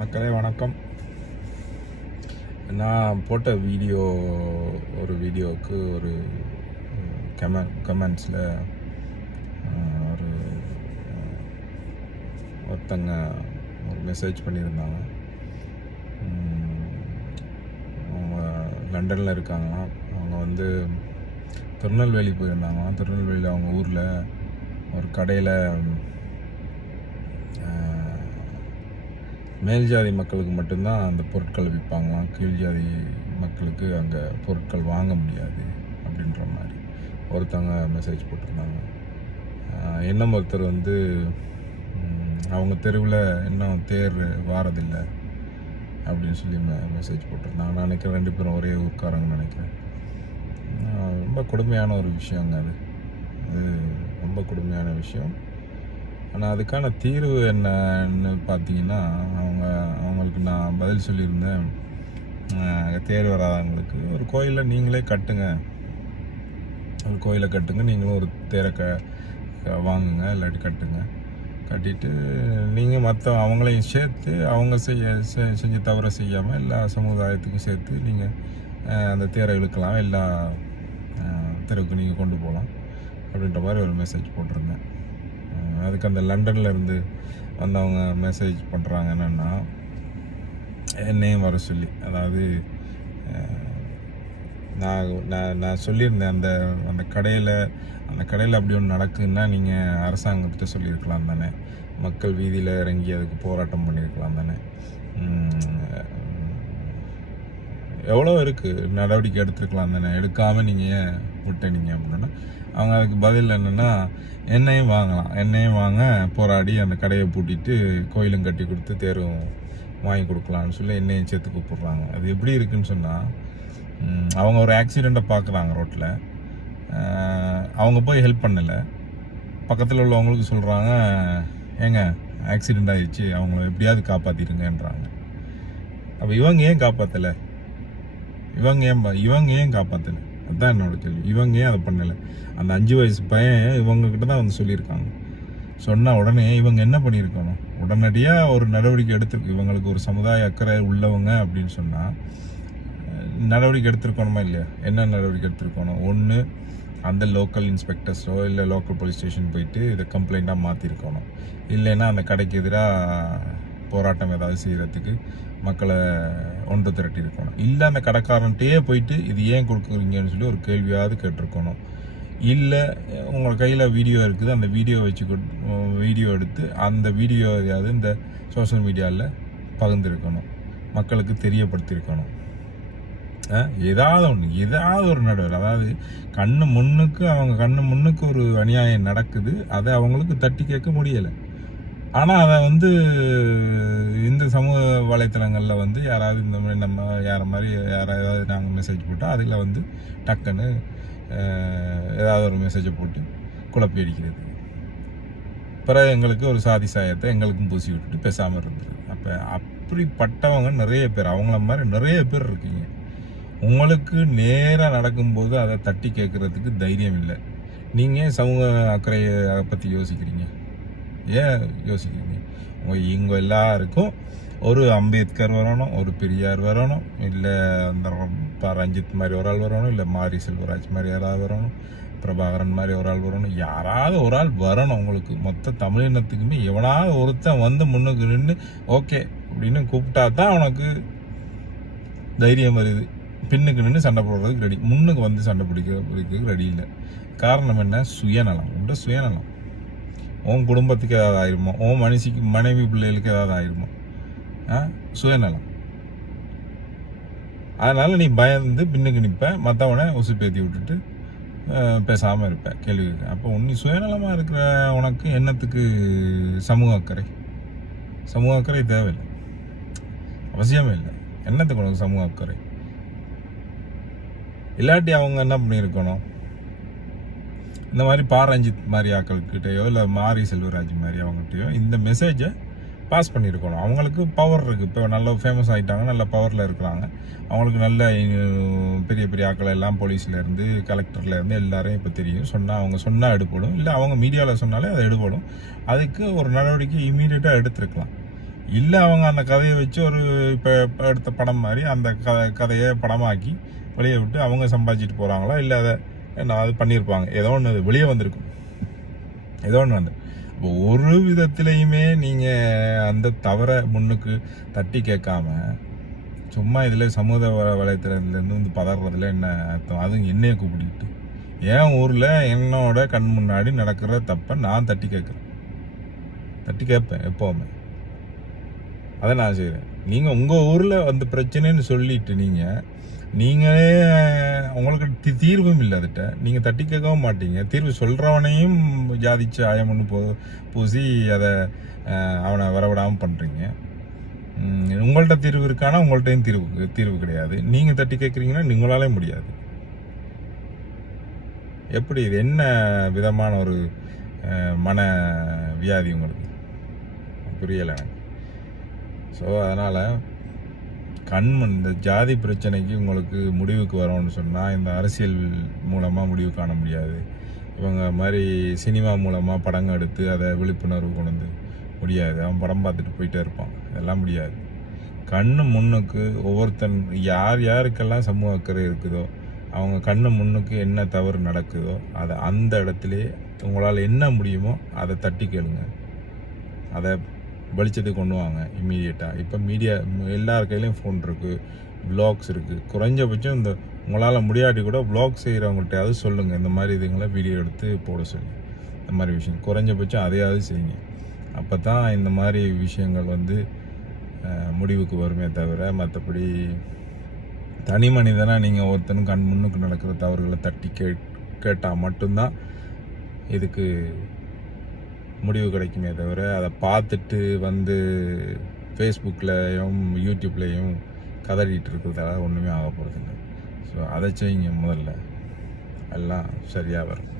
மக்களே வணக்கம். நான் போட்ட வீடியோ ஒரு வீடியோவுக்கு ஒரு கமெண்ட் கமெண்ட்ஸில் ஒரு ஒருத்தங்க ஒரு மெசேஜ் பண்ணியிருந்தாங்க. அவங்க லண்டனில் இருக்காங்க. அவங்க வந்து திருநெல்வேலி போயிருந்தாங்க. திருநெல்வேலியில் அவங்க ஊரில் ஒரு கடையில் மேல் ஜாதி மக்களுக்கு மட்டும்தான் அந்த பொருட்கள் விற்பாங்களாம். கீழ் ஜாதி மக்களுக்கு அங்கே பொருட்கள் வாங்க முடியாது அப்படின்ற மாதிரி ஒருத்தவங்க மெசேஜ் போட்டிருந்தாங்க. என்ன இன்னும் ஒருத்தர் வந்து அவங்க தெருவில் இன்னும் தேர் வாரதில்லை அப்படின்னு சொல்லி மெசேஜ் போட்டிருந்தாங்க. நான் நினைக்கிறேன் ரெண்டு பேரும் ஒரே ஊர்க்காரங்க நினைக்கிறேன். ரொம்ப கொடுமையான ஒரு விஷயங்க அது. அது ரொம்ப கொடுமையான விஷயம். ஆனால் அதுக்கான தீர்வு என்னன்னு பார்த்தீங்கன்னா அவங்க அவங்களுக்கு நான் பதில் சொல்லியிருந்தேன். தேர் வராதவங்களுக்கு. ஒரு கோயிலில் நீங்களே கட்டுங்க. ஒரு கோயிலை கட்டுங்க. நீங்களும் ஒரு தேரை க வாங்குங்க. இல்லாட்டி கட்டுங்க. கட்டிட்டு நீங்கள் மற்ற அவங்களையும் சேர்த்து அவங்க செய்ய செஞ்ச தவறை செய்யாமல் எல்லா சமுதாயத்துக்கும் சேர்த்து நீங்கள் அந்த தேரை இழுக்கலாம். எல்லா ஆஹ், தெருவுக்கு நீங்கள் கொண்டு போகலாம். அப்படின்ற மாதிரி ஒரு மெசேஜ் போட்டிருந்தேன். அதுக்கு அந்த லண்டன்ல இருந்து வந்தவங்க மெசேஜ் பண்ணுறாங்க என்னென்னா என்னையும் வர சொல்லி. அதாவது நான் நான் நான் சொல்லியிருந்தேன் அந்த அந்த கடையில் அந்த கடையில் அப்படி ஒன்று நடக்குதுன்னா நீங்கள் அரசாங்கத்திட்ட சொல்லியிருக்கலாம் தானே. மக்கள் வீதியில் இறங்கி அதுக்கு போராட்டம் பண்ணியிருக்கலாம் தானே. எவ்வளோ இருக்குது நடவடிக்கை எடுத்துருக்கலாம் தானே. எடுக்காமல் நீங்கள் ஏன் விட்டனீங்க அப்படின்னா அவங்க அதுக்கு பதில் என்னென்னா எண்ணெயும் வாங்கலாம். எண்ணெயும் வாங்க போராடி அந்த கடையை பூட்டிட்டு கோயிலும் கட்டி கொடுத்து தேரும் வாங்கி கொடுக்கலான்னு சொல்லி எண்ணெயும் சேர்த்து கூப்பிட்றாங்க. அது எப்படி இருக்குன்னு சொன்னால் அவங்க ஒரு ஆக்சிடெண்ட்டை பார்க்குறாங்க ரோட்டில் அவங்க போய் ஹெல்ப் பண்ணலை. பக்கத்தில் உள்ளவங்களுக்கு சொல்கிறாங்க ஏங்க ஆக்சிடெண்ட் ஆகிடுச்சு அவங்கள எப்படியாவது காப்பாற்றிடுங்கன்றாங்க அப்போ இவங்க ஏன் காப்பாற்றலை இவங்க ஏன் இவங்க ஏன் காப்பாற்றலை அதுதான் என்னோடய கேள்வி. இவங்க ஏன் அதை பண்ணலை? அந்த அஞ்சு வயசு பையன் இவங்கக்கிட்ட தான் வந்து சொல்லியிருக்காங்க. சொன்ன உடனே இவங்க என்ன பண்ணியிருக்கணும் உடனடியாக ஒரு நடவடிக்கை எடுத்து இவங்களுக்கு ஒரு சமுதாய அக்கறை உள்ளவங்க அப்படின்னு சொன்னால் நடவடிக்கை எடுத்திருக்கணுமா இல்லையா? என்ன நடவடிக்கை எடுத்திருக்கணும்? ஒன்று அந்த லோக்கல் இன்ஸ்பெக்டர்ஸோ இல்லை லோக்கல் போலீஸ் ஸ்டேஷன் போயிட்டு இதை கம்ப்ளைண்ட்டாக மாற்றிருக்கணும் இல்லைன்னா அந்த கடைக்கு எதிராக போராட்டம் ஏதாவது செய்கிறதுக்கு மக்களை ஒன்று திரட்டி இருக்கணும் இல்லை அந்த கடைக்காரன்ட்டே போயிட்டு இது ஏன் கொடுக்குறீங்கன்னு சொல்லி ஒரு கேள்வியாவது கேட்டிருக்கணும். இல்லை உங்கள் கையில் வீடியோ இருக்குது. அந்த வீடியோ வச்சு வீடியோ எடுத்து அந்த வீடியோ அதாவது இந்த சோஷியல் மீடியாவில் பகிர்ந்துருக்கணும். மக்களுக்கு தெரியப்படுத்தியிருக்கணும். ஏதாவது ஒன்று ஏதாவது ஒரு நடுவில் அதாவது கண்ணு முன்னுக்கு அவங்க கண்ணு முன்னுக்கு ஒரு அநியாயம் நடக்குது. அதை அவங்களுக்கு தட்டி கேட்க முடியலை. ஆனால் அதை வந்து இந்த சமூக வலைத்தளங்களில் வந்து யாராவது இந்த மாதிரி நம்ம யார மாதிரி யாராவது நாங்கள் மெசேஜ் போட்டால் அதில் வந்து டக்குன்னு ஏதாவது ஒரு மெசேஜை போட்டு குழப்பி அடிக்கிறது. பிறகு எங்களுக்கு ஒரு சாதி சாயத்தை எங்களுக்கும் பூசி விட்டுட்டு பேசாமல் இருந்தது. அப்போ அப்படிப்பட்டவங்க நிறைய பேர் அவங்கள மாதிரி நிறைய பேர் இருக்கீங்க. உங்களுக்கு நேராக நடக்கும்போது அதை தட்டி கேட்குறதுக்கு தைரியம் இல்லை. நீங்கள் சமூக அக்கறையை பற்றி யோசிக்கிறீங்க? ஏன் யோசிக்கிறீங்க உங்கள் இவங்க எல்லாருக்கும் ஒரு அம்பேத்கர் வரணும் ஒரு பெரியார் வரணும் இல்லை அந்த ப. ரஞ்சித் மாதிரி ஒரு ஆள் வரணும் இல்லை மாரி செல்வராஜ் மாதிரி யாராவது வரணும் பிரபாகரன் மாதிரி ஒரு ஆள் வரணும் யாராவது ஒரு ஆள் வரணும் உங்களுக்கு. மொத்த தமிழினத்துக்குமே எவனாவது ஒருத்தன் வந்து முன்னுக்கு நின்று ஓகே அப்படின்னு கூப்பிட்டா தான் உனக்கு தைரியம் வருது. பின்னுக்கு நின்று சண்டை போடுறதுக்கு ரெடி முன்னுக்கு வந்து சண்டை பிடிக்கிறதுக்கு ரெடி இல்லை. காரணம் என்ன? சுயநலம். உண்ட சுயநலம். உன் குடும்பத்துக்கு ஏதாவது ஆயிருமோ? உன் மனுஷிக்கு மனைவி பிள்ளைகளுக்கு ஏதாவது ஆயிருமோ? ஆ? சுயநலம். அதனால் நீ பயந்து பின்னுக்கு நிற்ப. மற்றவனை உசுப்பேத்தி விட்டுட்டு பேசாமல் இருப்பேன் கேள்வி அப்போ நீ சுயநலமாக இருக்கிற உனக்கு என்னத்துக்கு சமூக அக்கறை? சமூக அக்கறை தேவையில்லை. அவசியமே இல்லை. என்னத்துக்கு உனக்கு சமூக அக்கறை? இல்லாட்டி அவங்க என்ன பண்ணியிருக்கணும்? இந்த மாதிரி பா ரஞ்சித் மாதிரி ஆக்கள்கிட்டயோ இல்லை மாரி செல்வராஜ் மாதிரி அவங்ககிட்டயோ இந்த மெசேஜை பாஸ் பண்ணியிருக்கணும் அவங்களுக்கு பவர் இருக்குது இப்போ நல்ல ஃபேமஸ் ஆகிட்டாங்க நல்ல பவரில் இருக்கிறாங்க. அவங்களுக்கு நல்ல பெரிய பெரிய ஆக்கள் எல்லாம் போலீஸ்லேருந்து கலெக்டர்லேருந்து எல்லாரையும் இப்போ தெரியும். சொன்னால் அவங்க சொன்னால் எடுப்படும். இல்லை அவங்க மீடியாவில் சொன்னாலே அதை எடுபடும் அதுக்கு ஒரு நடவடிக்கை இமீடியட்டாக எடுத்திருக்கலாம். இல்லை அவங்க அந்த கதையை வச்சு ஒரு இப்போ இப்போ எடுத்த படம் மாதிரி அந்த கதை கதையை படமாக்கி வெளியே விட்டு அவங்க சம்பாதிச்சிட்டு போகிறாங்களா இல்லை அதை என்ன அது பண்ணியிருப்பாங்க. ஏதோ ஒன்று வெளியே வந்திருக்கும். ஏதோ ஒன்று வந்து. இப்போ ஒரு விதத்திலையுமே நீங்கள் அந்த தவறை முன்னுக்கு தட்டி கேட்காம சும்மா இதில் சமூக வலைத்தளத்துலேருந்து வந்து பதறதுல என்ன அர்த்தம்? அதுவும் என்னையை கூப்பிட்டுக்கிட்டு. என் ஊரில் என்னோட கண் முன்னாடி நடக்கிற தப்பை நான் தட்டி கேட்குறேன். தட்டி கேட்பேன் எப்போவுமே. அதை நான் செய்கிறேன் நீங்கள் உங்கள் ஊரில் வந்து பிரச்சனைன்னு சொல்லிட்டு நீங்கள் நீங்களே உங்களுக்கு தி- தீர்வும் இல்லை அதுட்ட. நீங்கள் தட்டி கேட்கவும் மாட்டீங்க. தீர்வு சொல்கிறவனையும் ஜாதிச்சு ஆயம்னு போ பூசி அதை அவனை வரவிடாமல் பண்ணுறீங்க உங்கள்கிட்ட தீர்வு இருக்கானா உங்கள்கிட்டையும் தீர்வு தீர்வு கிடையாது. நீங்கள் தட்டி கேட்குறீங்கன்னா நீங்களாலே முடியாது. எப்படி இது? என்ன விதமான ஒரு மன வியாதி உங்களுக்கு? புரியலை எனக்கு. ஸோ அதனால் கண் இந்த ஜாதி பிரச்சனைக்கு உங்களுக்கு முடிவுக்கு வரோம்னு சொன்னால் இந்த அரசியல் மூலமாக முடிவு காண முடியாது. இவங்க மாதிரி சினிமா மூலமாக படங்கள் எடுத்து அதை விழிப்புணர்வு கொண்டு வந்து முடியாது. அவன் படம் பார்த்துட்டு போயிட்டே இருப்பான். இதெல்லாம் முடியாது. கண்ணு முன்னுக்கு ஒவ்வொருத்தன் யார் யாருக்கெல்லாம் சமூக அக்கறை இருக்குதோ அவங்க கண்ணு முன்னுக்கு என்ன தவறு நடக்குதோ அதை அந்த இடத்துலயே உங்களால் என்ன முடியுமோ அதை தட்டி கேளுங்க. அதை வெளிச்சத்துக்கு கொண்டு வாங்க இம்மீடியட்டாக இப்போ மீடியா எல்லார் கையிலையும் ஃபோன் இருக்குது வ்ளாக்ஸ் இருக்குது குறைஞ்சபட்சம் இந்த உங்களால் முடியாட்டி கூட வ்ளாக் செய்கிறவங்கள்ட்டையாவது சொல்லுங்கள் இந்த மாதிரி இதுங்களை வீடியோ எடுத்து போட சொல்லி இந்த மாதிரி விஷயம். குறைஞ்சபட்சம் அதையாவது செய்யுங்க. அப்போ தான் இந்த மாதிரி விஷயங்கள் வந்து முடிவுக்கு வருமே தவிர மற்றபடி தனி மனிதனாக நீங்கள் ஒருத்தனும் கண் முன்னுக்கு நடக்கிற தவறுகளை தட்டி கே கேட்டால் மட்டும்தான் இதுக்கு முடிவு கிடைக்குமே தவிர அதை பார்த்துட்டு வந்து ஃபேஸ்புக்லேயும் யூடியூப்லேயும் கதறிட்டு இருக்கிறதால ஒன்றுமே ஆக போகிறதில்ல ஸோ அதை செய்யுங்க முதல்ல. எல்லாம் சரியாக வரும்.